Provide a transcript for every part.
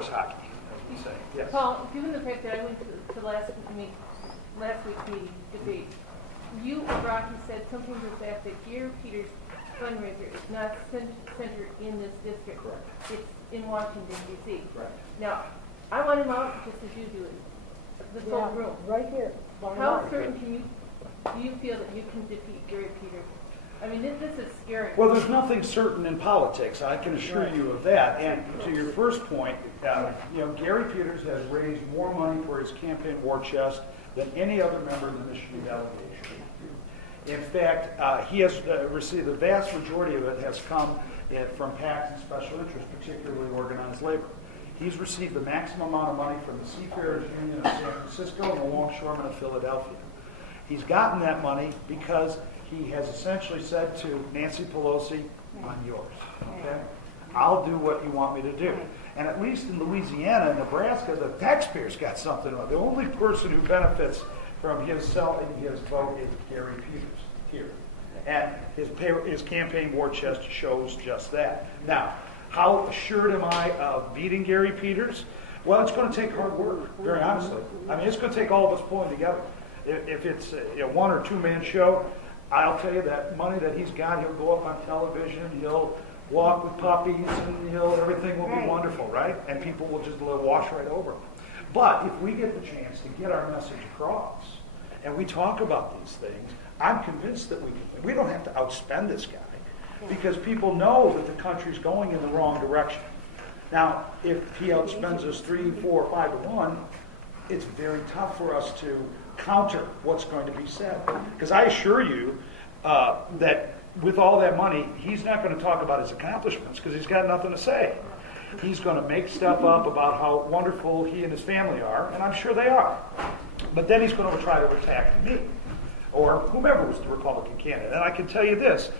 horse hockey, as we say. Yes. Paul, given the fact that I went to last week's meeting debate, you or Rocky said something to the fact that Gary Peters' fundraiser is not centered in this district. Correct. It's in Washington, D.C. Right. Now, I want him out just as you do it. The full room. Right here. How certain do you feel that you can defeat Gary Peters? I mean, this is scary. Well, there's nothing certain in politics. I can assure you of that. And to your first point, Gary Peters has raised more money for his campaign war chest than any other member of the Michigan delegation. In fact, he has received the vast majority of it has come from PACs and special interests, particularly organized labor. He's received the maximum amount of money from the Seafarers Union of San Francisco and the Longshoremen of Philadelphia. He's gotten that money because he has essentially said to Nancy Pelosi, I'm yours. Okay? I'll do what you want me to do. And at least in Louisiana and Nebraska, the taxpayers got something. The only person who benefits from his selling his vote is Gary Peters here. And his campaign war chest shows just that. Now, how assured am I of beating Gary Peters? Well, it's going to take hard work, very honestly. I mean, it's going to take all of us pulling together. If it's a one or two man show, I'll tell you that money that he's got, he'll go up on television, he'll walk with puppies, and everything will be wonderful, right? And people will just wash right over him. But if we get the chance to get our message across, and we talk about these things, I'm convinced that we can. We don't have to outspend this guy, because people know that the country's going in the wrong direction. Now, if he outspends us 3, 4, 5 to 1, it's very tough for us to counter what's going to be said. Because I assure you that with all that money, he's not going to talk about his accomplishments because he's got nothing to say. He's going to make stuff up about how wonderful he and his family are, and I'm sure they are. But then he's going to try to attack me or whomever was the Republican candidate. And I can tell you this,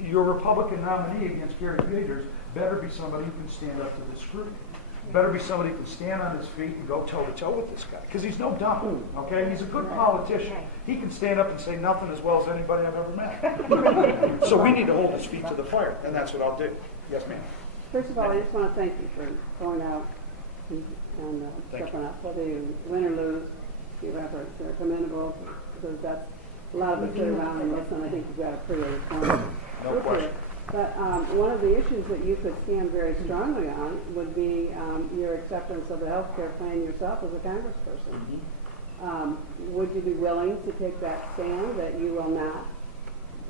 your Republican nominee against Gary Peters better be somebody who can stand up to this scrutiny. Better be somebody who can stand on his feet and go toe-to-toe with this guy. Because he's no dumb, okay? He's a good politician. He can stand up and say nothing as well as anybody I've ever met. So we need to hold his feet to the fire, and that's what I'll do. Yes, ma'am. First of all, I just want to thank you for going out and stepping up. Whether you win or lose, your efforts are commendable, because that's a lot of us sit around and listen. I think you've got a pretty responsive No question. But one of the issues that you could stand very strongly on would be your acceptance of the health care plan yourself as a congressperson. Mm-hmm. Would you be willing to take that stand that you will not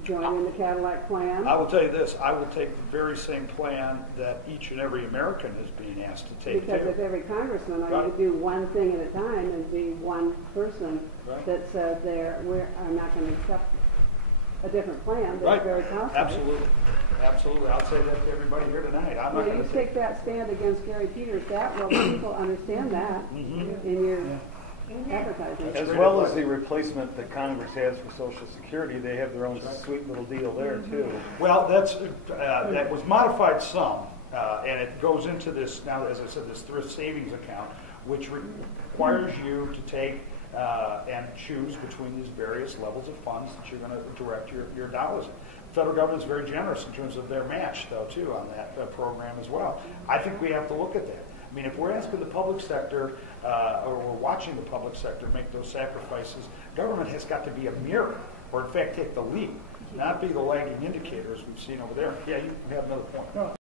join in the Cadillac plan? I will tell you this. I will take the very same plan that each and every American is being asked to take. Because if every congressman ought to do one thing at a time and be one person that said I'm not going to accept a different plan, that's very possible. Absolutely. Absolutely. I'll say that to everybody here tonight. I'm not going to take that stand against Gary Peters. That will people understand that in your advertising. As well as the replacement that Congress has for Social Security, they have their own sweet little deal there too. Well, that was modified some, and it goes into this now. As I said, this thrift savings account, which requires you to take and choose between these various levels of funds that you're going to direct your dollars in. The federal government is very generous in terms of their match, though, too, on that program as well. I think we have to look at that. I mean, if we're asking the public sector, or we're watching the public sector make those sacrifices, government has got to be a mirror, or in fact take the lead, not be the lagging indicator as we've seen over there. Yeah, you have another point.